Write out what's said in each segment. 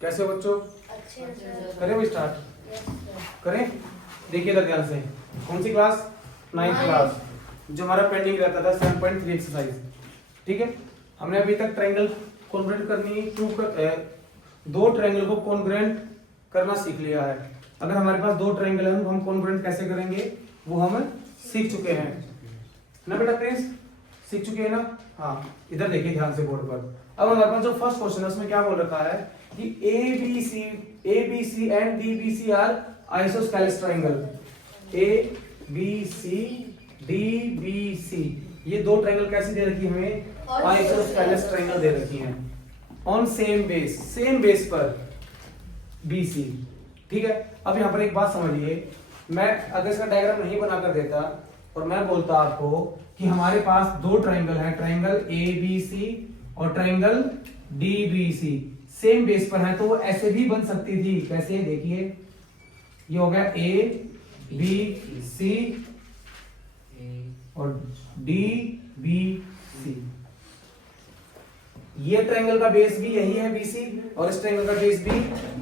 कैसे हो बच्चों? अच्छे सर। करें भी स्टार्ट? Yes sir. करें। देखिए इधर ध्यान से, कौन सी क्लास? 9th class. जो हमारा पेंडिंग रहता था 7.3 एक्सरसाइज, ठीक है। हमने अभी तक ट्रायंगल कॉन्ग्रुएंट करनी दो ट्रायंगल को कॉन्ग्रुएंट करना सीख लिया है। अगर हमारे पास दो ट्रायंगल है हम कॉन्ग्रुएंट कैसे करेंगे वो हम सीख चुके हैं ना बेटा प्रिंस, सीख चुके हैं ना? हाँ, इधर देखिए ध्यान से बोर्ड पर। अब हमारे पास जो फर्स्ट क्वेश्चन है उसमें क्या बोल रखा है कि ABC and DBC are isosceles triangle. ABC DBC ये दो ट्रायंगल कैसी दे रखी है हमें? आइसोस्केलेस ट्रायंगल दे रखी है ऑन सेम बेस पर BC, ठीक है। अब यहाँ पर एक बात समझिए, मैं अगर इसका डायग्राम नहीं बनाकर देता और मैं बोलता आपको कि हमारे पास दो ट्रायंगल है, ट्रायंगल ABC और ट्रायंगल DBC सेम बेस पर है, तो वो ऐसे भी बन सकती थी। कैसे? देखिए ये हो गया ABC और DBC। ये ट्रायंगल का बेस भी यही है BC और इस ट्रायंगल का बेस भी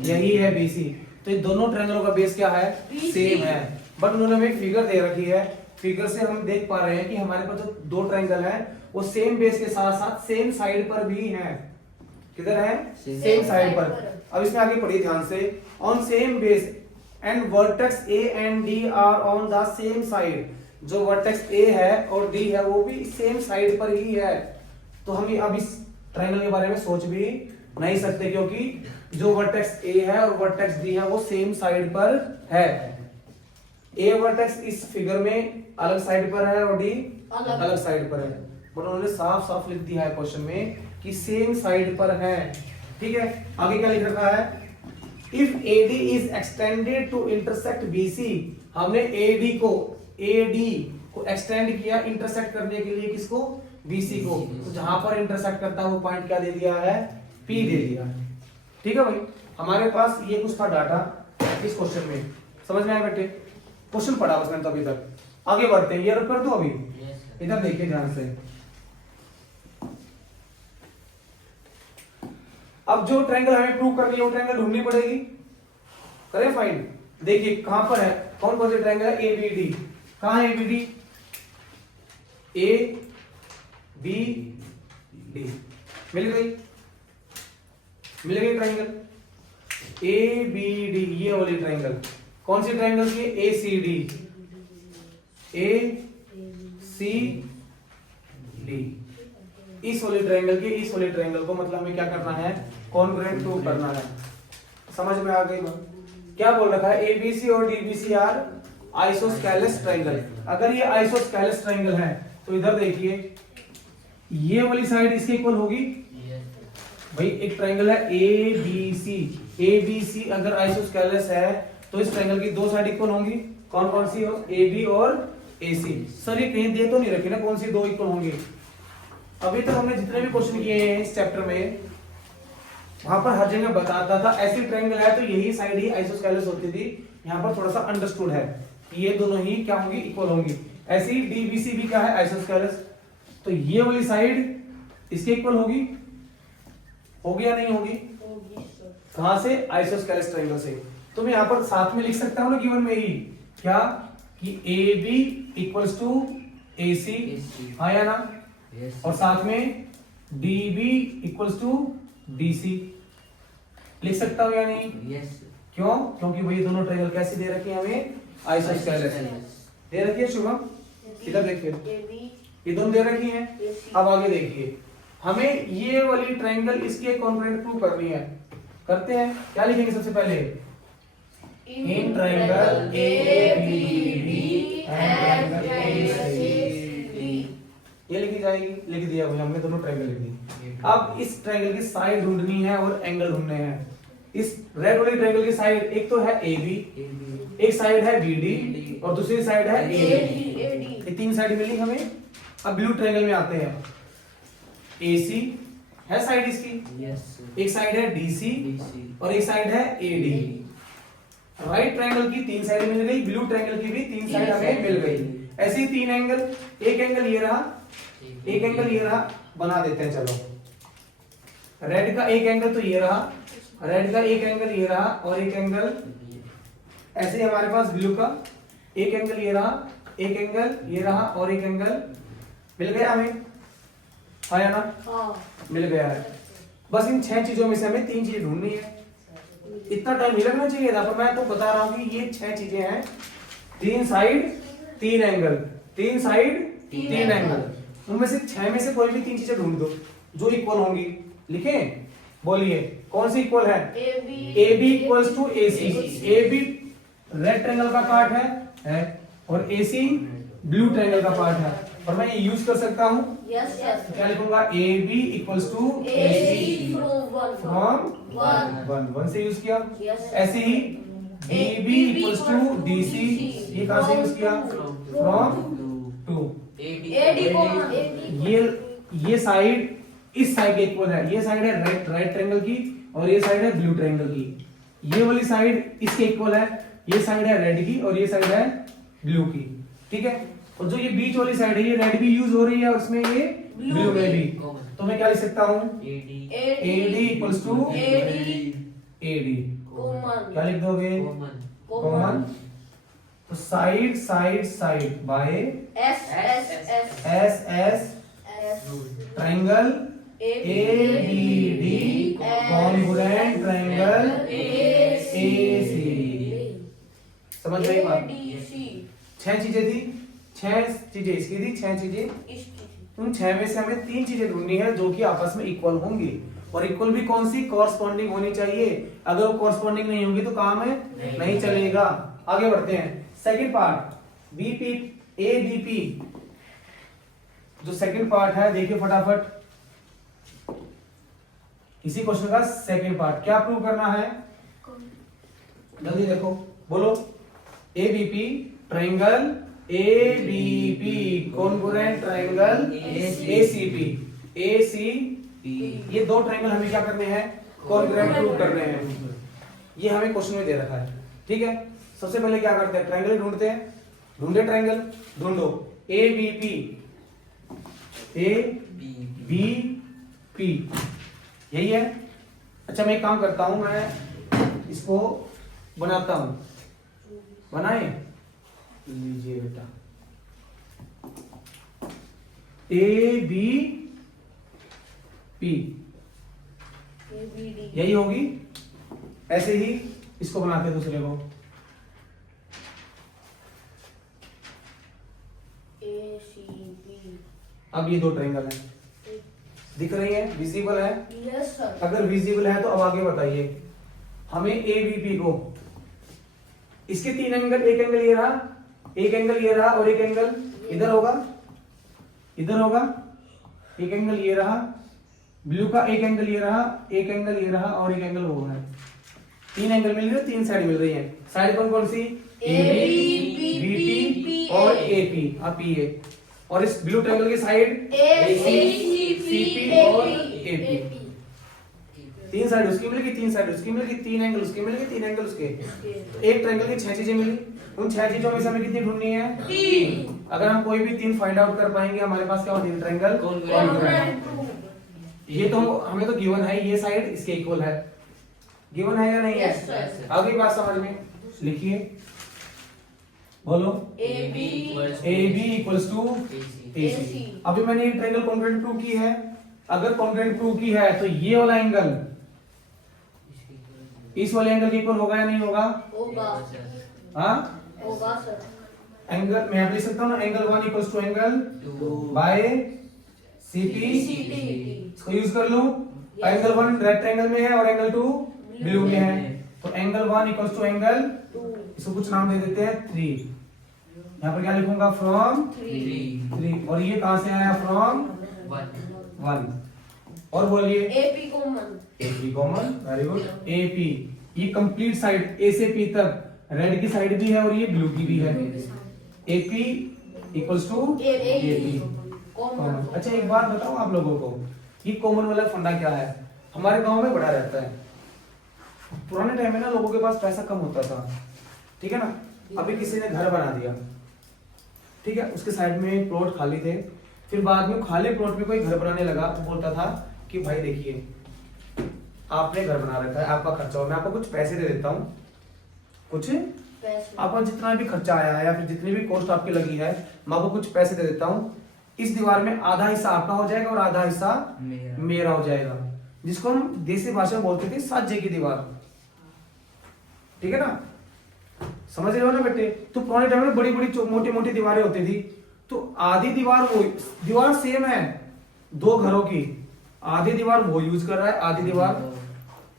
यही है BC। तो ये दोनों ट्रायंगलों का बेस क्या है? सेम है। बट उन्होंने हमें एक फिगर दे रखी है, फिगर से हम देख पा रहे हैं कि हमारे पास जो दो ट्रायंगल है वो सेम बेस के साथ साथ सेम साइड पर भी है। किधर है? सेम साइड पर। अब इसमें आगे पढ़िए ध्यान से, on same base and vertex A and D are on the same side. जो वर्टेक्स A है और D है वो भी सेम साइड पर ही है। तो हम अब इस ट्रायंगल के बारे में सोच भी नहीं सकते क्योंकि जो वर्टेक्स A है और वर्टेक्स D है वो सेम साइड पर है। A वर्टेक्स इस फिगर में अलग साइड पर है और D अलग साइड पर है। बट उन्होंने साफ साफ लिख दिया है क्वेश्चन में कि सेम साइड पर है, ठीक है। आगे क्या लिख रखा है? If AD is extended to intersect BC, हमने AD को एक्सटेंड किया इंटरसेक्ट करने के लिए, किसको? BC को। तो जहां पर इंटरसेक्ट करता है वो पॉइंट क्या दे दिया है? P दे दिया है, ठीक है भाई। हमारे पास ये कुछ था डाटा इस क्वेश्चन में, समझ में आया बेटे? क्वेश्चन पढ़ा बस मैंने तो अभी तक। आगे बढ़ते हैं, ये कर दो अभी। इधर देखिए ध्यान से, अब जो ट्रायंगल हमें प्रूव करनी है वो ट्रायंगल ढूंढनी पड़ेगी। करें फाइंड। देखिए कहां पर है, कौन कौन से ट्रायंगल है? ABD। कहां है ABD? ABD मिल गई ट्रायंगल ABD, ये वाली ट्रायंगल। कौन सी ट्रायंगल की? ACD। इस वाली ट्रायंगल की इस वाली ट्रायंगल को मतलब हमें क्या करना है? कॉन्ग्रुएंट प्रूव करना है। समझ में आ गई बात? क्या बोल रखा है? ABC और DBC आर आइसोस्केलेस ट्रायंगल। अगर ये आइसोस्केलेस ट्रायंगल है तो इधर देखिए ये वाली साइड इसके इक्वल होगी भाई। एक ट्रायंगल है ABC अगर आइसोस्केलेस है तो इस ट्रायंगल की दो साइड इक्वल होंगी। कौन कौन सी हो? AB और AC। सर ये कहीं दे तो नहीं रखी ना कौन सी दो इक्वल होंगी? अभी तक हमने जितने भी क्वेश्चन किए हैं इस चैप्टर में वहां पर हर जगह बताता था ऐसी ट्रायंगल है तो यही साइड ही आइसोस्केलेस होती थी। यहाँ पर थोड़ा सा अंडरस्टूड है कि ये दोनों ही क्या होंगी? इक्वल होंगी। ऐसी DBC भी क्या है? आइसोस्केलेस। तो ये वाली साइड इसके इक्वल होगी या नहीं होगी? कहां से? आइसोस्केलेस ट्रायंगल से। तो मैं यहाँ पर साथ में लिख सकता हूँ ना गिवन में ही क्या कि AB इक्वल्स टू AC, हाँ या ना? और साथ में DB इक्वल्स टू DC लिख सकता हूँ या नहीं? क्यों? क्योंकि वही दोनों ट्रायंगल कैसी दे रखी है हमें? आइसोस्केलेस दे रखी है। शुभम इधर देखिए, ये दोनों दे रखी हैं। अब आगे देखिए, हमें ये वाली ट्रायंगल इसके कॉन्ग्रुएंट प्रूव करनी है। करते हैं। क्या लिखेंगे सबसे पहले? In triangle ABD and triangle ACD ये लिखी जाएगी। लिख दिया भाई हमने, दोनों ट्रायंगल लिख दी। अब इस ट्रायंगल की साइड ढूंढनी है और एंगल ढूंढने हैं। इस रेड वाली ट्रायंगल की साइड एक तो है AB, एक साइड है BD और दूसरी साइड है AD। ये तीन साइड मिली हमें। अब ब्लू ट्रायंगल में आते हैं। AC है साइड इसकी, एक साइड है DC और एक साइड है AD। राइट ट्रायंगल की तीन साइड मिल गई, ब्लू ट्रायंगल की भी तीन साइड हमें मिल गई। ऐसे ही तीन एंगल, एक एंगल ये रहा, एक एंगल ये रहा, बना देते हैं। चलो रेड का एक एंगल तो ये रहा रेड का एक एंगल ये रहा और एक एंगल ऐसे ही हमारे पास ब्लू का एक एंगल ये रहा, एक एंगल ये रहा और एक एंगल मिल गया हमें, आया ना? हाँ मिल गया है। बस इन 6 चीजों में से हमें 3 चीजें ढूंढनी है। इतना टाइम नहीं लगना चाहिए था, पर मैं तो बता रहा हूं कि ये 6 चीजें हैं। 3 साइड 3 एंगल, 3 साइड 3 एंगल, उनमें से 6 में से कोई भी 3 चीजें ढूंढ दो जो इक्वल होंगी। लिखें, बोलिए कौन सी इक्वल है? A B equals to A C. A B red triangle का पार्ट है और ए सी ब्लू ट्रायंगल का पार्ट है, और मैं ये यूज कर सकता हूँ। यस तो क्या लिखूंगा? A B equals to A C from 1 से यूज किया। Yes. ऐसे ही D B equals to D C, ये कहां से यूज किया? फ्रॉम 2। AD कॉमन ये साइड इस साइड के इक्वल है। ये साइड है राइट ट्रायंगल की और ये साइड है ब्लू ट्रायंगल की। ये वाली साइड इसके इक्वल है। ये साइड है रेड की और ये साइड है ब्लू की, ठीक है। और जो ये बीच वाली साइड है, ये रेड भी यूज हो रही है और उसमें ये ब्लू में भी। तो मैं क्या लिख सकता हूँ? AD equals to AD। Common क्या लिख दोगे? कॉमन। तो side side side by S triangle ABD congruent triangle AC। समझ गए बात? 6 चीजें थी, 6 चीजें इसकी थी, 6 चीजें उन 6 में से हमें 3 चीजें ढूंढनी है जो कि आपस में इक्वल होंगी। और इक्वल भी कौन सी? कॉरस्पॉन्डिंग होनी चाहिए। अगर वो कॉरस्पॉन्डिंग नहीं होगी तो काम है नहीं चलेगा। आगे बढ़ते हैं। सेकंड पार्ट बीपी एबीपी, जो सेकंड पार्ट है देखिए फटाफट। इसी क्वेश्चन का सेकंड पार्ट क्या प्रूव करना है? जल्दी देखो, बोलो। ABP triangle ABP congruent triangle ACP. ये दो ट्रायंगल हमें क्या करने हैं? कॉन्ग्रुएंट प्रूव करने हैं। ये हमें क्वेश्चन में दे रखा है, ठीक है। सबसे पहले क्या करते हैं? ट्रायंगल ढूंढते हैं। ढूंढे ट्रायंगल, ढूंढो एबीपी। एबीपी यही है। अच्छा मैं एक काम करता हूं, मैं इसको बनाता हूं। बनाए लीजिए बेटा। ए बी पी यही होगी। ऐसे ही इसको बनाते हैं दूसरे को। अब ये दो ट्रायंगल हैं, दिख रही है? विजिबल है? Yes sir. अगर विजिबल है तो अब आगे बताइए हमें एबीपी को। इसके 3 एंगल, एक एंगल ये रहा, एक एंगल ये रहा और एक एंगल इधर होगा, इधर होगा। एक एंगल ये रहा, ब्लू का एक एंगल ये रहा, एक एंगल ये रहा और एक एंगल वो है। 3 एंगल मिल रहे, 3 साइड मिल रही है। साइड कौन कौन सी? AB, बीपी और एपी। अब ये और इस ब्लू ट्रायंगल की साइड सीपी और एपी। 3 साइड उसकी मिलेगी, 3 साइड उसकी मिलेगी, 3 एंगल उसके मिलेंगे, 3 एंगल उसके। तो एक ट्रायंगल की 6 चीजें मिली। उन 6 चीजों में से हमें कितनी ढूंढनी है? 3। अगर हम कोई भी 3 फाइंड आउट कर पाएंगे हमारे पास क्या होगी? Triangle congruent. ये तो हमें तो गिवन है, ये साइड इसके इक्वल है। गिवन है या नहीं है? आगे बात समझ में लिखिए, बोलो। AB equals to AC। अभी मैंने ये ट्रायंगल कॉन्ग्रुएंट प्रूव की है। अगर कॉन्ग्रुएंट प्रूव की है तो ये वाला एंगल इस वाले एंगल के इक्वल होगा या नहीं होगा? होगा। हाँ होगा सर। एंगल मैं लिख सकता हूँ ना, angle 1 equals to angle 2 by CP. इसको यूज कर लूं। एंगल 1 रेक्टेंगल में है और एंगल 2 ब्लू में है, तो एंगल 1 इक्वल्स टू एंगल 2। इसको कुछ नाम दे देते हैं 3। यहाँ पर क्या लिखूंगा? फ्रॉम 3। और ये कहां से आया? फ्रॉम 1। और बोलिए AP common. AP common, very good. AP ये कंप्लीट साइड A से P तक, रेड की साइड भी है और ये ब्लू की भी है। AP equals to AP common. अच्छा एक बात बताओ आप लोगों को, ये कॉमन वाला फंडा क्या है? हमारे गांव में बड़ा रहता है। पुराने टाइम में ना लोगों के पास पैसा कम होता था, ठीक है ना। अभी किसी ने घर बना दिया, ठीक है, उसके साइड में प्लॉट खाली थे। फिर बाद में खाली प्लॉट में कोई घर बनाने लगा तो बोलता था कि भाई देखिए आपने घर बना रखा है, आपका खर्चा हो, मैं आपको कुछ पैसे दे देता हूँ, कुछ पैसे आपका जितना भी खर्चा आया है या फिर जितनी भी कॉस्ट आपकी लगी है, मैं आपको कुछ पैसे दे देता हूँ। इस दीवार में आधा हिस्सा आपका हो जाएगा और आधा हिस्सा मेरा हो जाएगा, जिसको हम देसी भाषा में बोलते थे साझे की दीवार। ठीक है ना, समझ रहे हो ना बेटे? तो पुराने टाइम में बड़ी बड़ी मोटी मोटी दीवारें होती थी, तो आधी दीवार वो दीवार सेम है दो घरों की, आधी दीवार वो यूज कर रहा है, आधी दीवार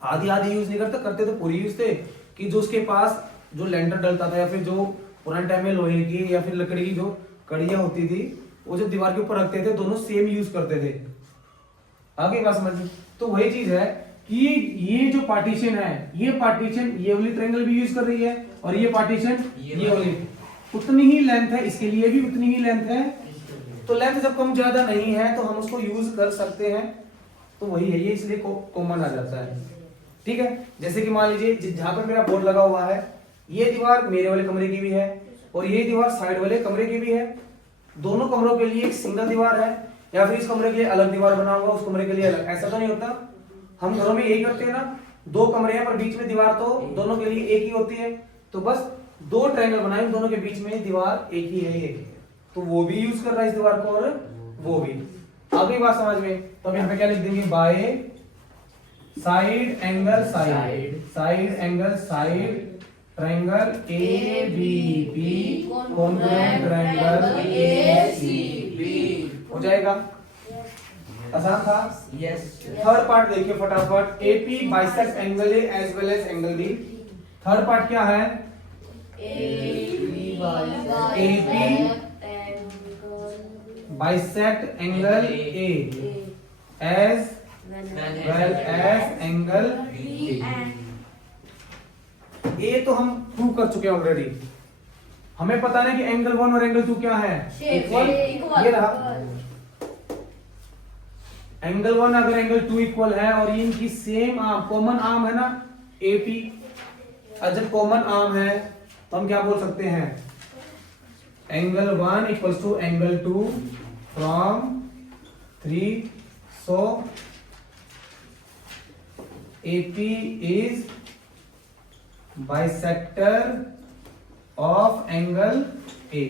आधी आधी यूज नहीं करता, करते तो पूरी यूज थे कि जो उसके पास जो लेंटर डलता था या फिर जो पुराने टाइम में लोहे की या फिर लकड़ी की जो कड़ियां होती थी वो जब दीवार के ऊपर रखते थे दोनों सेम यूज करते थे। आगे बात समझ, तो वही चीज है कि ये जो पार्टीशन है, ये पार्टीशन ये वाली ट्रायंगल भी यूज कर रही है और ये पार्टीशन ये वाली, उतनी ही लेंथ है, इसके लिए भी उतनी ही लेंथ है, तो लेंथ जब कम ज्यादा नहीं है तो हम उसको यूज कर सकते हैं, तो वही है ये, इसलिए कॉमन आ जाता है। ठीक है, जैसे कि मान लीजिए जहां पर मेरा बोर्ड लगा हुआ है, ये दीवार मेरे वाले कमरे की भी है और ये दीवार साइड वाले कमरे की भी है, दोनों कमरों के लिए एक सिंगल दीवार है, या फिर इस कमरे के लिए अलग दीवार बना हुआ उस कमरे के लिए अलग, ऐसा तो नहीं होता। हम घरों में यही करते हैं ना, दो कमरे हैं पर बीच में दीवार तो दोनों के लिए एक ही होती है, तो बस दो ट्रायंगल बनाए, दोनों के बीच में दीवार एक ही है, ये तो वो भी यूज कर रहा है इस दीवार को और वो भी। आगे बात समझ में, तो हम यहाँ पे क्या लिख देंगे, by side angle side, side angle side triangle A B P congruent triangle A C B हो जाएगा। आसान था? यस। थर्ड पार्ट देखिए फटाफट, AP bisect angle A as well as angle B. Third part क्या है? AP bisect angle A as well as angle B. A तो हम प्रूव कर चुके हैं ऑलरेडी, हमें पता नहीं कि एंगल 1 और एंगल 2 क्या है, इक्वल, ये रहा एंगल 1 अगर एंगल 2 इक्वल है और ये इनकी सेम आर्म कॉमन आर्म है ना एपी, और जब कॉमन आर्म है तो हम क्या बोल सकते हैं, angle 1 equals to angle 2 from 3, so AP is bisector of angle A.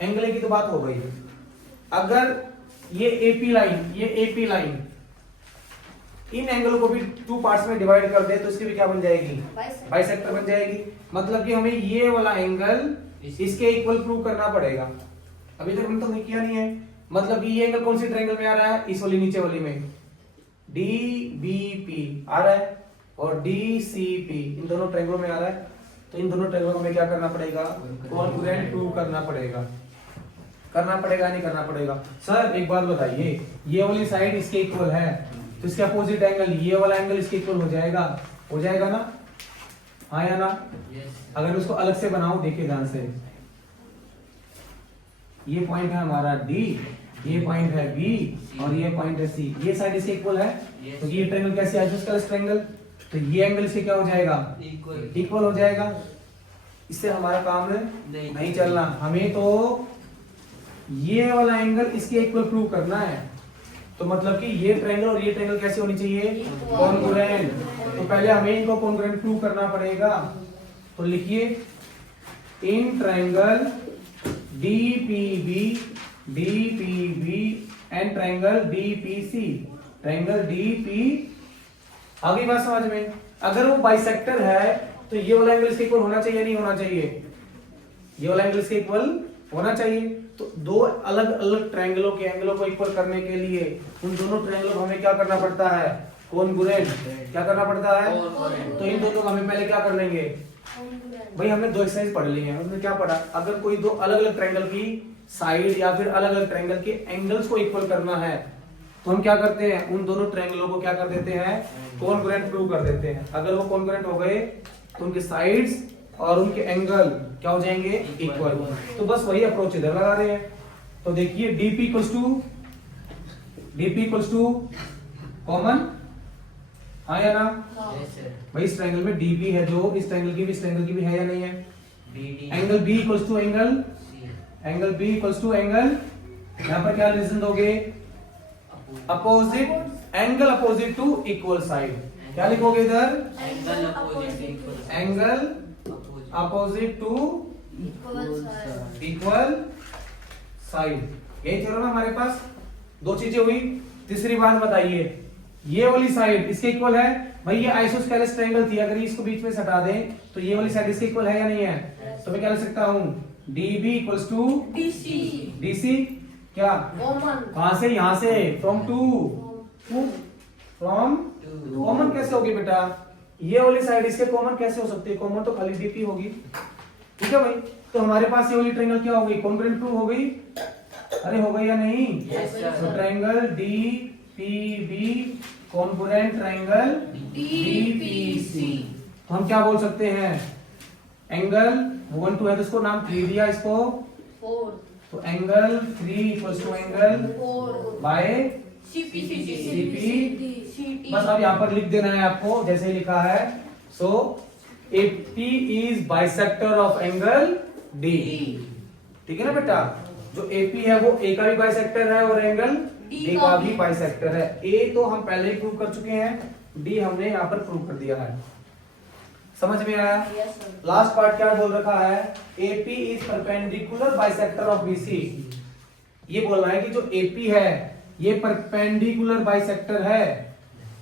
Angle A की तो बात हो गई। अगर ये एपी लाइन, ये एपी लाइन इन एंगल को भी 2 पार्ट्स में डिवाइड कर दे तो इसकी भी क्या बन जाएगी, बाइसेक्टर बन जाएगी। मतलब कि हमें ये वाला एंगल इसके इक्वल प्रूव करना पड़ेगा, अभी तक हमने तो नहीं किया नहीं है। मतलब कि ये एंगल कौन सी ट्रायंगल में आ रहा है, इस वाली नीचे वाली में डीबीपी आ रहा है और डीसीपी इन दोनों ट्रायंगलों में आ रहा है, तो इन दोनों ट्रायंगलों को हमें क्या करना पड़ेगा, कॉन्ग्रुएंट प्रूव करना पड़ेगा। करना पड़ेगा नहीं करना पड़ेगा? सर एक बात बताइए, ये वाली साइड इसके इक्वल है तो इसके अपोजिट एंगल ये वाला एंगल इसके इक्वल हो जाएगा, हो जाएगा ना, हाँ या ना? अगर उसको अलग से बनाओ, देखिए ध्यान से, ये पॉइंट है हमारा डी, ये पॉइंट है बी और ये पॉइंट है सी, ये साइड इसके इक्वल है, तो ये ट्रायंगल कैसे आइसोस्केलेस ट्रायंगल, तो ये एंगल इससे क्या हो जाएगा, इक्वल हो जाएगा। इससे हमारा काम नहीं चलना, हमें तो ये वाला एंगल इसके इक्वल प्रूव करना है। तो मतलब कि ये ट्रायंगल और ये ट्रायंगल कैसे होनी चाहिए, कॉन्ग्रुएंट। तो पहले हमें इनको कॉन्ग्रुएंट प्रूव करना पड़ेगा, तो लिखिए in triangle DPB DPB and triangle DPC, triangle DP. आगे बात समझ में, अगर वो बाइसेक्टर है तो ये वाला एंगल इसके इक्वल होना चाहिए नहीं होना चाहिए, ये वाला एंगल इसके इक्वल होना चाहिए। तो दो अलग अलग ट्रायंगलों के एंगलों को इक्वल करने के लिए उन दोनों ट्रायंगलों को हमें क्या करना पड़ता है, कॉन्ग्रुएंट। क्या करना पड़ता है, तो इन दोनों को हमें पहले क्या कर लेंगे भाई, हमने 2 एक्सरसाइज पढ़ ली है, उसमें क्या पढ़ा, अगर कोई दो अलग अलग ट्रायंगल की साइड या फिर अलग अलग ट्रायंगल के एंगल्स को इक्वल करना है तो हम क्या करते हैं, उन दोनों ट्रायंगलों को क्या कर देते हैं, कॉन्ग्रुएंट प्रूव कर देते हैं। अगर वो कॉन्ग्रुएंट हो गए तो उनके साइड्स और उनके एंगल क्या हो जाएंगे, इक्वल। तो बस वही अप्रोच इधर लगा रहे हैं। तो देखिए डीपी इक्वल्स टू कॉमन, हाँ या ना? भाई इस ट्रायंगल में डीपी है जो, इस ट्रायंगल की भी इस ट्रायंगल की भी है या नहीं है? Angle B equals to angle, angle B equals to angle, यहाँ पर क्या रिलेशन दोगे, opposite angle opposite to equal side. क्या लिखोगे इधर? Angle opposite angle opposite to equal side. यही चलो ना हमारे पास दो चीजें हुई। तीसरी बात बताइए, ये वाली साइड इसके इक्वल है भाई, ये आइसोस्केलेस ट्रायंगल थी, अगर इसको बीच में हटा दें तो ये वाली साइड इसके इक्वल है या नहीं है? तो मैं क्या लिख सकता हूं? DB इक्वल्स टू DC क्या? कहां से? यहां से, फ्रॉम टू फ्रॉम कॉमन कैसे होगी बेटा? ये वाली साइड इसके कॉमन कैसे हो सकती है? कॉमन तो खाली DP होगी। ठीक है भाई, तो हमारे पास ये वाली ट्रायंगल क्या हो गई? कॉन्ग्रुएंट टू हो गई। अरे हो गई या नहीं? Yes, sir. तो triangle DPB congruent triangle DPC। तो हम क्या बोल सकते हैं? एंगल 1 2 है तो इसको नाम 3 दिया इसको, तो angle 3 equals to angle by CP। बस अब यहाँ पर लिख देना है आपको जैसे ही लिखा है। सो AP is bisector of angle D। ठीक है ना बेटा? जो AP है वो A का भी बाइसेक्टर है और एंगल D का भी बाइसेक्टर है। A तो हम पहले ही प्रूव कर चुके हैं, D हमने यहाँ पर प्रूव कर दिया है। समझ में आया? लास्ट पार्ट क्या बोल रखा है? AP is perpendicular bisector of BC। ये बोल रहा है कि जो AP है ये परपेंडिकुलर बाइसेक्टर है।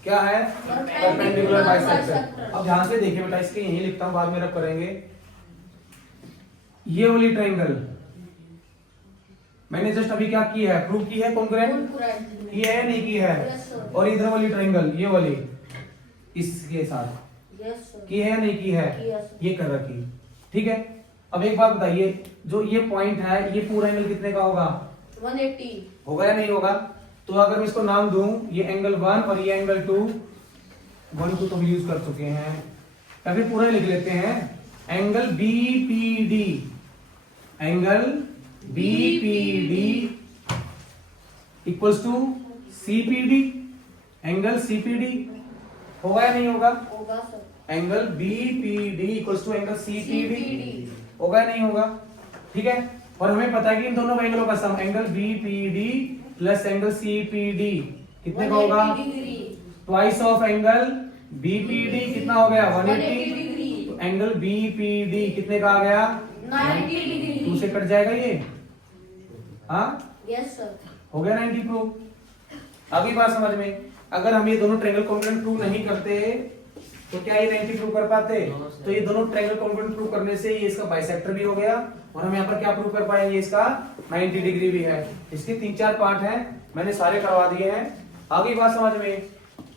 क्या है? Perpendicular bisector. अब ध्यान से देखिए बेटा, इसके यही लिखता हूं, बाद में रब करेंगे। ये वाली ट्रायंगल मैंने जस्ट अभी क्या की है? प्रूव की है कॉन्ग्रुएंट, की है नहीं की है? और इधर वाली ट्रायंगल ये वाली इसके साथ की है नहीं की है? ये कर रखी। ठीक है, अब एक बात बताइए, जो ये पॉइंट है ये पूरा एंगल कितने का होगा? 180 होगा या नहीं होगा? तो अगर मैं इसको नाम दूं, ये एंगल 1 और ये एंगल 2, 1 2 तो भी यूज कर चुके हैं, या फिर पूरा लिख लेते हैं। Angle BPD, angle BPD equals to CPD, angle CPD। होगा या नहीं होगा? होगा sir. Angle BPD equals to angle CPD होगा या नहीं होगा? ठीक है, और हमें पता है कि इन दोनों एंगलों का sum angle BPD plus angle CPD कितने का होगा? ट्वाइस ऑफ एंगल BPD कितना हो गया? 180। तो एंगल BPD कितने का आ गया? 90 डिग्री। 2 से कट जाएगा ये। हाँ, यस सर। हो गया 90 प्रूव। अगली बात समझ में, अगर हम ये दोनों ट्रायंगल कॉन्ग्रुएंट प्रूव नहीं करते तो क्या ये 90 प्रूव कर पाते? तो ये दोनों ट्रायंगल कॉन्ग्रुएंट प्रूव करने से ये इसका बाइसेक्टर भी हो गया और हम यहाँ पर क्या प्रूव कर पाएंगे? इसका 90 डिग्री भी है। इसके 3-4 पार्ट हैं, मैंने सारे करवा दिए हैं। आगे बात समझ में,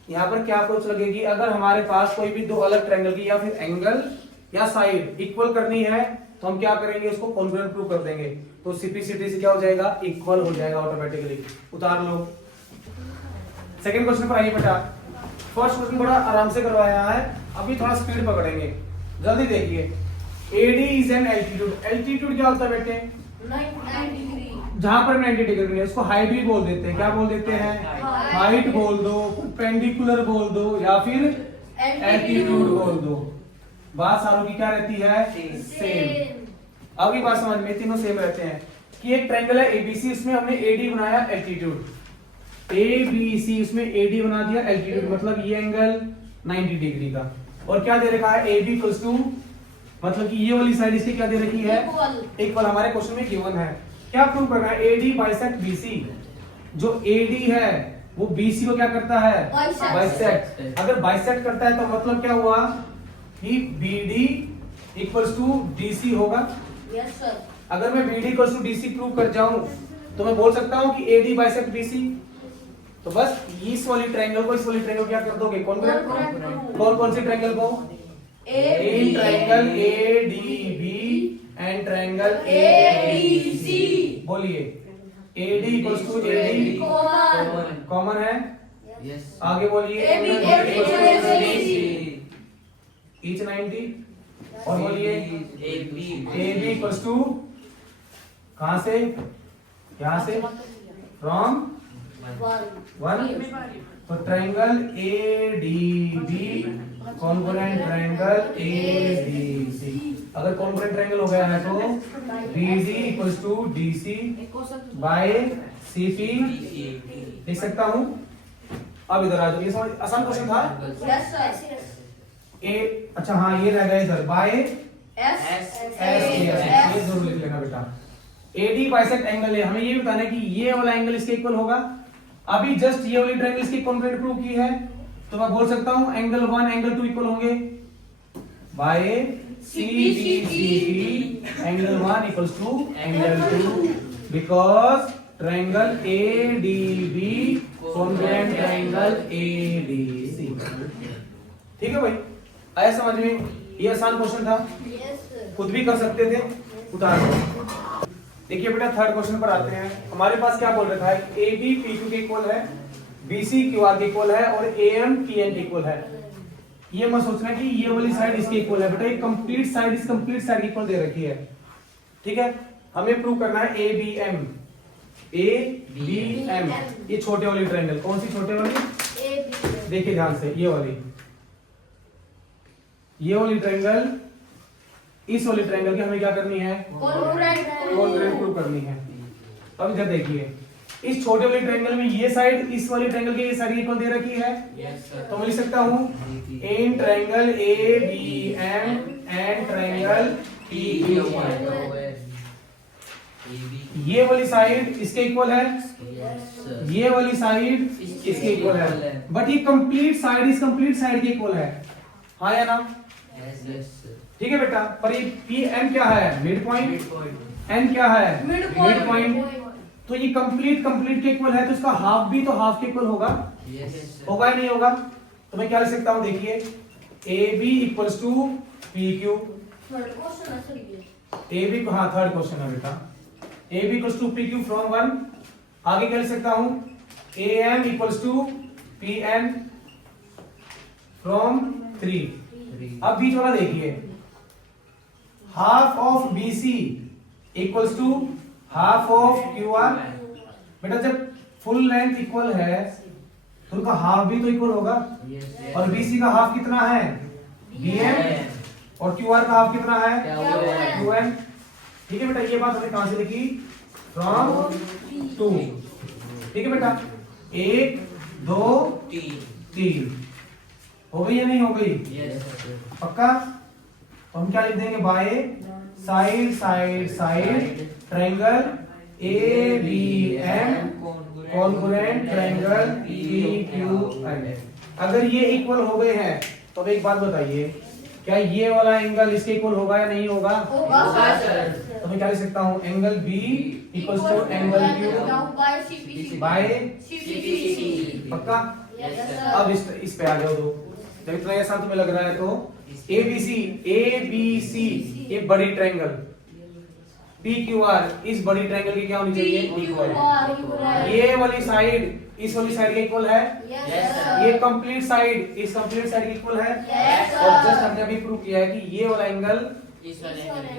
यहाँ पर क्या अप्रोच लगेगी? अगर हमारे पास कोई भी दो अलग ट्रायंगल की या फिर एंगल या साइड इक्वल करनी है तो हम क्या करेंगे? उसको कॉन्ग्रुएंट प्रूव कर देंगे। तो CP/CT से क्या हो जाएगा? इक्वल हो जाएगा ऑटोमेटिकली। उतार लो। सेकंड क्वेश्चन पर आइए बेटा। फर्स्ट क्वेश्चन बड़ा आराम से करवाया है, अभी थोड़ा स्पीड पकड़ेंगे, जल्दी देखिए। AD is an altitude. Altitude क्या होता है बेटे? 90 डिग्री। जहां पर 90 डिग्री नहीं है उसको हाइट भी बोल देते हैं। क्या बोल देते हैं? हाइट बोल दो, परपेंडिकुलर बोल दो, या फिर एल्टीट्यूड बोल दो। बात सारों की क्या रहती है? सेम। अगली बात समझ में, तीनों सेम रहते हैं कि एक ट्रायंगल है ABC, उसमें हमने AD बनाया एल्टीट्यूड। ABC उसमें AD बना दिया एल्टीट्यूड, मतलब ये एंगल 90 डिग्री का। और क्या दे रखा है? AB इक्वल्स टू, मतलब कि ये वाली साइड इसकी क्या दे रखी है? इक्वल। हमारे क्वेश्चन में गिवन है। क्या प्रूव करना है? AD bisect BC। जो AD है वो BC को क्या करता है? बाइसेक्ट। अगर बाइसेक्ट करता है तो मतलब क्या हुआ कि BD इक्वल्स टू DC होगा। Yes sir. अगर मैं BD equals to DC prove कर जाऊं तो मैं बोल सकता हूं कि AD बाइसेक्ट BC। तो बस इस वाली ट्रायंगल को इस वाली ट्रायंगल क्या कर दोगे? कॉन्ग्रुएंट। कौन कौन सी ट्रायंगल को? In triangle ADB and triangle ADC। बोलिए AD equals to AD common है। यस। आगे बोलिए ईच 90। और बोलिए AB इक्वल्स टू कहां से? यहां से, फ्रॉम 1। तो triangle ADB congruent triangle ADC। अगर कॉन्ग्रुएंट ट्रायंगल हो गया है तो BD equals to DC by CP लिख सकता हूं। अब इधर आ जाओ, ये समझ आसान क्वेश्चन था। Yes sir. ए अच्छा हाँ ये रह गया इधर बाय एस ये जरूर लिख लेना बेटा। एडी बाइसेक्ट एंगल है, हमें ये बताना है कि ये वाला एंगल इसके इक्वल होगा। अभी जस्ट ये वाली ट्रायंगल इसकी कॉन्ग्रुएंट प्रूव की है, तो मैं बोल सकता हूं एंगल 1 एंगल 2 इक्वल होंगे by CBCD angle 1 equals to angle 2 because triangle ADB congruent triangle ADC। ठीक है भाई, आया समझ में? ये आसान क्वेश्चन था, खुद भी कर सकते थे, उतार दो। देखिए बेटा थर्ड क्वेश्चन पर आते हैं। हमारे पास क्या बोल रखा है, AB PQ के इक्वल है, BC QR के इक्वल है और AM TN के इक्वल है। ये मत सोचना कि ये वाली साइड इसके इक्वल है, बेटा ये कंप्लीट साइड इस कंप्लीट साइड इक्वल दे रखी है। ठीक है, हमें प्रूव करना है ABM। ये छोटे वाली ट्रायंगल, कौन सी छोटे वाली? देखिए ध्यान से, ये वाली ट्रायंगल, इस वाली ट्रायंगल की हमें क्या करनी है? कॉन्ग्रुएंट प्रूव करनी है। अब इधर देखिए, इस छोटे वाली ट्रायंगल में ये साइड इस वाली ट्रायंगल की ये साइड इक्वल दे रखी है। तो मैं लिख सकता हूं in triangle ABM and triangle PQR। ये वाली साइड इसके इक्वल है, ये वाली साइड इसके इक्वल है, बट ये कंप्लीट साइड इस कंप्लीट साइड के इक्वल है। हाँ या ना? ठीक है बेटा, पर ये PM क्या है? Mid point. N क्या है? Mid point. तो ये कंप्लीट के इक्वल है, तो इसका हाफ भी तो हाफ के इक्वल होगा। होगा या नहीं होगा? तो मैं क्या लिख सकता हूं, देखिए AB equals to PQ। AB को हाँ थर्ड क्वेश्चन है बेटा, AB equals to PQ from 1। आगे क्या लिख सकता हूं, AM equals to PN from 3। अब बीच वाला देखिए, half of BC equals to half of QR। बेटा जब फुल लेंथ इक्वल है तो उनका हाफ भी तो इक्वल होगा। और BC का हाफ कितना है? BM। और QR का हाफ कितना है? QM। ठीक है बेटा, ये बात हमने कहां से लिखी? फ्रॉम 2। ठीक है बेटा, 1 2 3 हो गई या नहीं हो गई? पक्का? तो हम क्या लिख देंगे, by side triangle ABM congruent triangle PQR। अगर ये इक्वल हो गए हैं तो अब एक बात बताइए, क्या ये वाला एंगल इसके इक्वल होगा या नहीं होगा? तो मैं क्या लिख सकता हूँ, angle B equals to angle Q by CBC। पक्का? अब इस पे आ जाओ दो, जब इतना आसान तुम्हें लग रहा है तो ABC ये बड़ी ट्रायंगल, PQR इस बड़ी ट्रायंगल की क्या होनी चाहिए? इक्वल। ये वाली साइड इस वाली साइड के इक्वल है। ये कंप्लीट साइड इस कंप्लीट साइड के इक्वल है। और जस्ट हमने अभी प्रूव किया है कि ये वाला एंगल,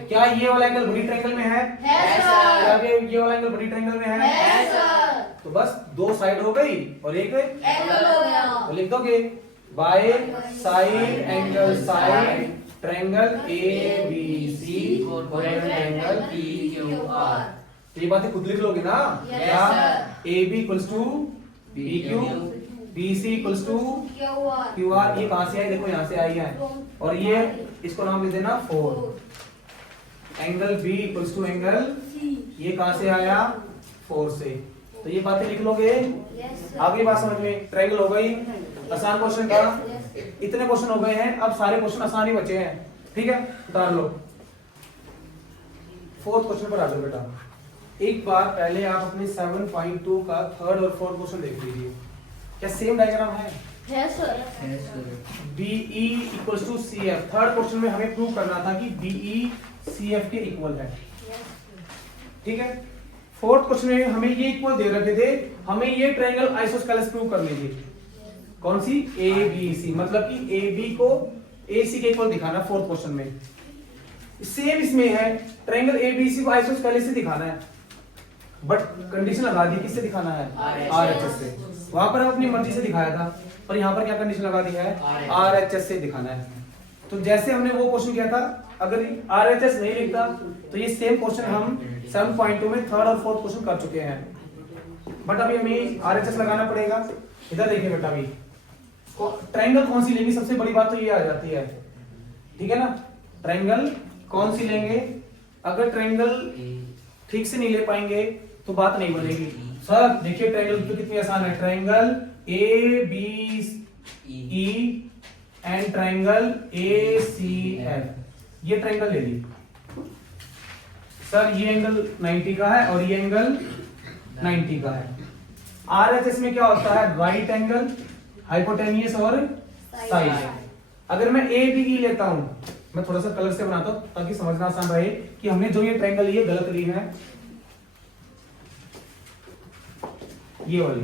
क्या ये वाला एंगल बड़ी ट्रायंगल में है? क्या ये वाला एंगल बड़ी ट्रायंगल में है? तो बस दो साइड हो गई और एक तो लिख दोगे by side triangle ABC congruent triangle PQR। तो ये बातें खुद लिख लोगे ना? क्या AB equals to PQ, BC equals to QR। ये कहां से आई? देखो यहां से आई है, और ये इसको नाम दे देना 4। Angle B equals to angle ये कहां से आया? 4 से। तो ये बातें लिख लोगे। आगे बात समझ में? ट्रायंगल हो गई, आसान क्वेश्चन था। इतने क्वेश्चन हो गए हैं, अब सारे क्वेश्चन आसान ही बचे हैं। ठीक है, उतार लो। फोर्थ क्वेश्चन पर आ जाओ बेटा। एक बार पहले आप अपने 7.2 का थर्ड और फोर्थ क्वेश्चन देख लीजिए। क्या सेम डायग्राम है? BE equals to CF। Third question में हमें प्रूव करना था कि BE CF के इक्वल है। ठीक है, फोर्थ क्वेश्चन में हमें ये इक्वल दे रखे थे, हमें ये ट्रायंगल आइसोस्केलेस प्रूव करनी थी। कौन सी? ABC, मतलब कि AB को AC के इक्वल दिखाना फोर्थ क्वेश्चन में। सेम इसमें है, ट्रायंगल ABC को आइसोस्केलेस से दिखाना है, बट कंडीशन लगा दी, किससे दिखाना है? RHS से। वहां पर हम अपनी मर्जी से दिखाया था, पर यहाँ पर क्या कंडीशन लगा दी है? RHS से दिखाना है। तो जैसे हमने वो क्वेश्चन किया था, अगर RHS नहीं लिखता तो ये सेम क्वेश्चन हम 7.2 में थर्ड और फोर्थ क्वेश्चन कर चुके हैं, बट अभी हमें RHS लगाना पड़ेगा। इधर देखिए बेटा, अभी ट्रायंगल कौन सी लेंगे, सबसे बड़ी बात तो ये आ जाती है, ठीक है ना। ट्रायंगल कौन सी लेंगे, अगर ट्रायंगल ठीक से नहीं ले पाएंगे तो बात नहीं बनेगी। सर देखिए ट्रायंगल तो कितनी आसान है, triangle A B E and triangle A C F, ये ट्रायंगल ले ली सर, ये एंगल 90 का है और ये एंगल 90 का है। आरएचएस में क्या होता है, राइट एंगल, हाइपोटेनियस और साइड। अगर मैं ए बी ई लेता हूं, मैं थोड़ा सा कलर से बनाता हूं ताकि समझना आसान रहे कि हमने जो ये ट्रायंगल ली है गलत ली है, ये वाली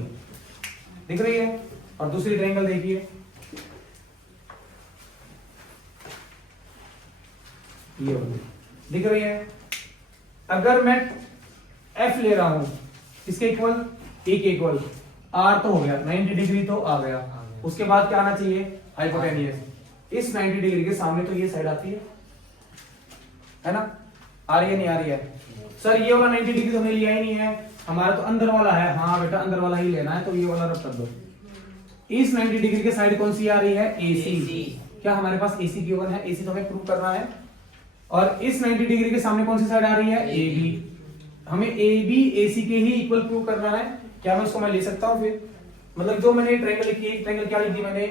दिख रही है, और दूसरी ट्रायंगल देखिए ये वाली दिख रही है। अगर मैं एफ ले रहा हूं, इसके इक्वल, ए के इक्वल, आर तो हो गया 90 डिग्री तो आ गया, उसके बाद क्या आना चाहिए, हाइपोटेनियस। इस 90 डिग्री के सामने तो ये साइड आती है ना, आ रही है नहीं आ रही है सर, ये वाला 90 डिग्री तो हमने लिया ही नहीं है, हमारा तो अंदर वाला है। हाँ बेटा अंदर वाला ही लेना है, तो ये वाला रब कर दो। इस 90 डिग्री के साइड कौन सी आ रही है, एसी। क्या हमारे पास एसी गिवन है, एसी तो हमें प्रूव करना है। और इस 90 डिग्री के सामने कौन सी साइड आ रही है, ए बी। हमें ए बी एसी के ही इक्वल प्रूव करना है। क्या मैं उसको मैं ले सकता हूँ फिर, मतलब जो मैंने ट्रायंगल लिखी है, ट्रायंगल क्या लिखी मैंने,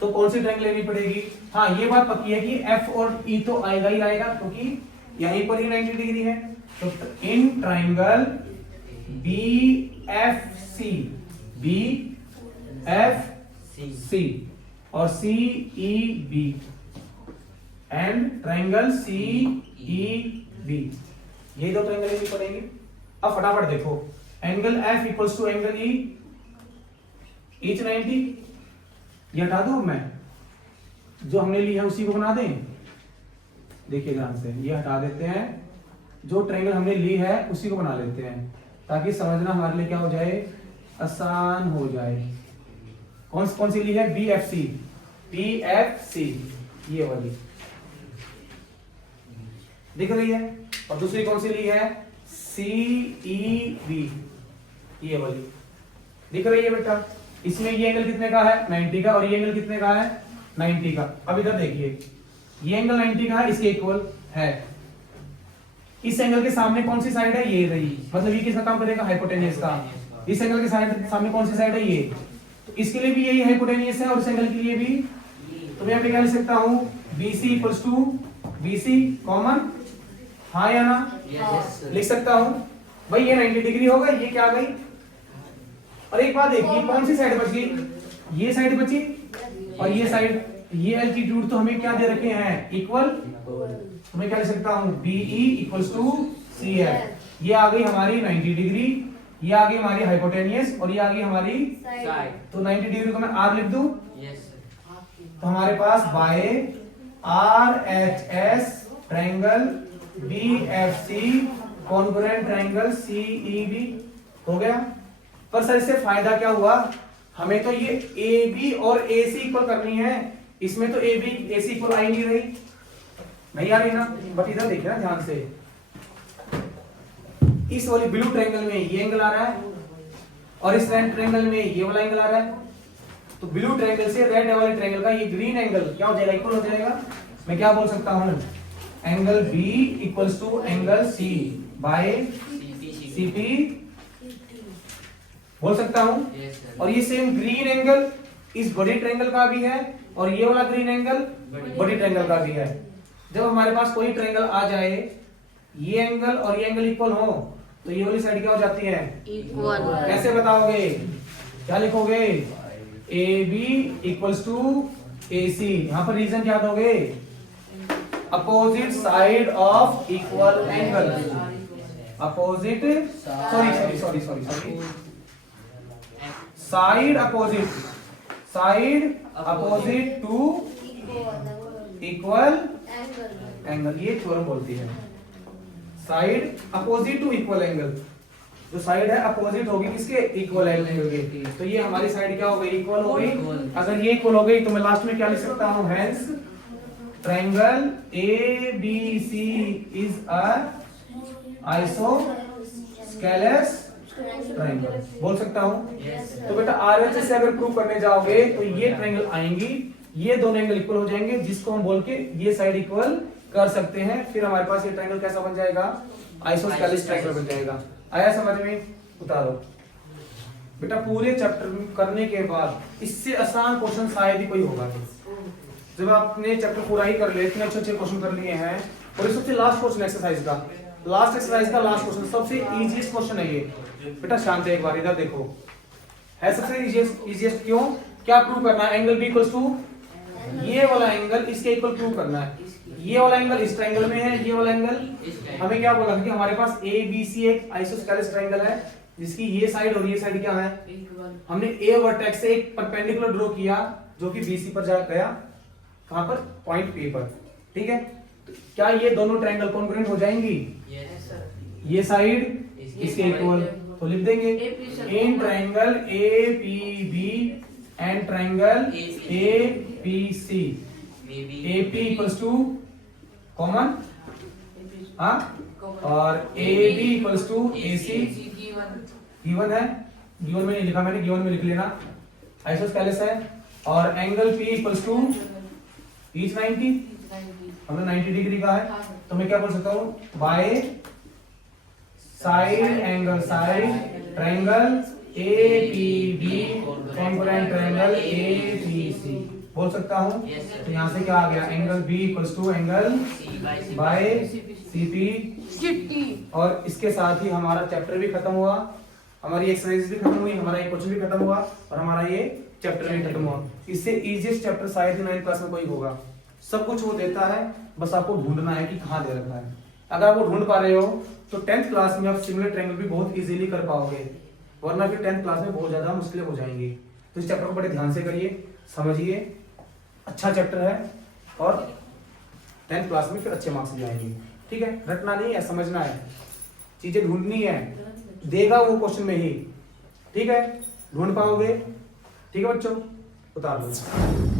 तो कौन सी ट्रायंगल लेनी पड़ेगी। हाँ ये बात पक्की है कि एफ और ई तो आएगा ही आएगा, क्योंकि यहीं पर ही 90 डिग्री है। तो in triangle B F C, B F C और C E B and triangle C E B, ये दो ट्रायंगल लेनी पड़ेंगी। अब फटाफट देखो, angle F equals to angle E, each 90, ये हटा दो, मैं जो हमने ली है उसी को बना दें। देखिए ध्यान से, ये हटा देते हैं, जो ट्रायंगल हमने ली है उसी को बना लेते हैं, ताकि समझना हमारे लिए क्या हो जाए, आसान हो जाए। कौन सी ली है, B F C, B F C ये वाली दिख रही है, और दूसरी कौन सी ली है, सी ई बी ये वाली दिख रही है बेटा। इसमें ये एंगल कितने का है, 90 का, और ये एंगल कितने का है, 90 का। अब इधर देखिए, ये एंगल 90 का है, इसके इक्वल है। इस एंगल के सामने कौन सी साइड है, ये रही, मतलब ये किसका काम करेगा, हाइपोटेनियस का। इस एंगल के सामने कौन सी साइड है, ये, तो इसके लिए भी यही हाइपोटेनियस है, और इस एंगल के लिए भी। तो मैं क्या लिख सकता हूं, BC equals to BC common, हाँ या ना, लिख सकता हूं भाई। ये 90 डिग्री होगा, ये क्या आ गई। और एक बात देखिए, कौन सी साइड बच गई, ये साइड बची, और ये साइड, ये एल्टीट्यूड तो हमें क्या दे रखे हैं, इक्वल। तो मैं क्या लिख सकता हूं, BE इक्वल्स टू CF। ये आ गई हमारी 90 डिग्री, ये आ गई हमारी हाइपोटेनियस, और ये आ गई हमारी साइड। तो 90 डिग्री को मैं R लिख दूं, यस तो हमारे पास by RHS triangle BFC congruent triangle CEB हो गया। पर सर इससे फायदा क्या हुआ, हमें तो ये AB और AC इक्वल करनी है, इसमें तो AB AC इक्वल आई नहीं रही, नहीं आ रही ना। बट इधर देखिए ना ध्यान से, इस वाली ब्लू ट्रायंगल में ये एंगल आ रहा है, और इस रेड ट्रायंगल में ये वाला एंगल आ रहा है। तो ब्लू ट्रायंगल से रेड वाले ट्रायंगल का ये ग्रीन एंगल क्या हो जाएगा, इक्वल हो जाएगा। मैं क्या बोल सकता हूं, angle B equals to angle C by CP बोल सकता हूं। Yes sir. और ये सेम ग्रीन एंगल इस बड़ी ट्रायंगल का भी है, और ये वाला ग्रीन एंगल बड़ी ट्रायंगल का भी है। जब हमारे पास कोई ट्रायंगल आ जाए, ये एंगल और ये एंगल इक्वल हो, तो ये वाली साइड क्या हो जाती है, इक्वल। कैसे बताओगे, क्या लिखोगे, AB इक्वल्स टू AC। यहां पर रीजन क्या दोगे, opposite side of equal angle, opposite, sorry side opposite to equal angle, ये थ्योरम बोलती है। Side opposite to equal angle, जो साइड है अपोजिट होगी किसके, इक्वल एंगल के। तो ये हमारी साइड क्या हो गई, इक्वल हो गई। अगर ये इक्वल हो गई तो मैं लास्ट में क्या लिख सकता हूं, hence triangle ABC is a isosceles triangle. बोल सकता हूँ? Yes, sir. तो बेटा आरएचएस से अगर प्रूव करने जाओगे तो ये ट्रायंगल आएंगी, ये दोनों एंगल इक्वल हो जाएंगे, जिसको हम बोल के ये साइड इक्वल कर सकते हैं। फिर हमारे पास ये ट्रायंगल कैसा बन जाएगा? आइसोस्केलिस ट्रायंगल बन जाएगा। आया समझ में? उतारो बेटा। पूरे चैप्टर करने के बाद इससे आसान क्वेश्चन शायद ही कोई होगा नहीं। जब आपने चैप्टर पूरा ही कर लिया, इतने अच्छे अच्छे क्वेश्चन कर लिए हैं, और सबसे लास्ट क्वेश्चन एक्सरसाइज का लास्ट क्वेश्चन, सबसे इजीएस्ट क्वेश्चन है ये बेटा। शांत है, एक बार इधर देखो। है सबसे इजीएस्ट क्यों? क्या प्रूव करना है? एंगल बी इक्वल्स टू ये वाला एंगल इसके इक्वल प्रूव करना है। ये वाला एंगल इस ट्रायंगल में है, ये वाला एंगल हमें क्या बोला कि हमारे पास ए बी सी एक आइसोस्केलिस ट्रायंगल है, जिसकी ये साइड और ये साइड क्या है? हमने ए वर्टेक्स से एक परपेंडिकुलर ड्रॉ किया जो कि बीसी पर जा गया। कहां पर? पॉइंट पी पर। ठीक है, तो क्या ये दोनों ट्रायंगल कॉन्ग्रुएंट हो जाएंगी? Yes, sir. ये साइड इसके इक्वल, तो लिख देंगे in triangle A P B and triangle A P C, Maybe. A P equals to common, हाँ, और A B equals to A C given है। गिवन में नहीं लिखा मैंने, गिवन में लिख लेना। आइसोस्केलिस है, और angle P equals to each 90, हमने 90 डिग्री का है, तो मैं क्या बोल सकता हूँ? By side angle side triangle A P B congruent triangle A P C बोल सकता हूँ। Yes, sir. तो यहाँ से क्या आ गया? Angle B equals to angle C by C. By C P. और इसके साथ ही हमारा चैप्टर भी खत्म हुआ, हमारी एक्सरसाइज भी खत्म हुई, हमारा ये क्वेश्चन भी खत्म हुआ, और हमारा ये चैप्टर भी खत्म हुआ। इससे इजीएस्ट चैप्टर शायद ही 9th क्लास में कोई होगा। सब कुछ वो देता है, बस आपको ढूंढना है कि कहाँ दे रखा है। अगर आप वो ढूंढ पा रहे हो तो 10th क्लास में आप सिमिलर ट्रायंगल भी बहुत इजीली कर पाओगे, वरना फिर 10th क्लास में बहुत ज्यादा मुश्किलें हो जाएंगी। तो इस चैप्टर को बड़े ध्यान से करिए, समझिए, अच्छा चैप्टर है, और 10th क्लास में फिर अच्छे मार्क्स भी आएंगे। ठीक है, रटना नहीं है, समझना है, चीजें ढूंढनी है, देगा वो क्वेश्चन में ही। ठीक है, ढूंढ पाओगे? ठीक है बच्चों, उतार दो।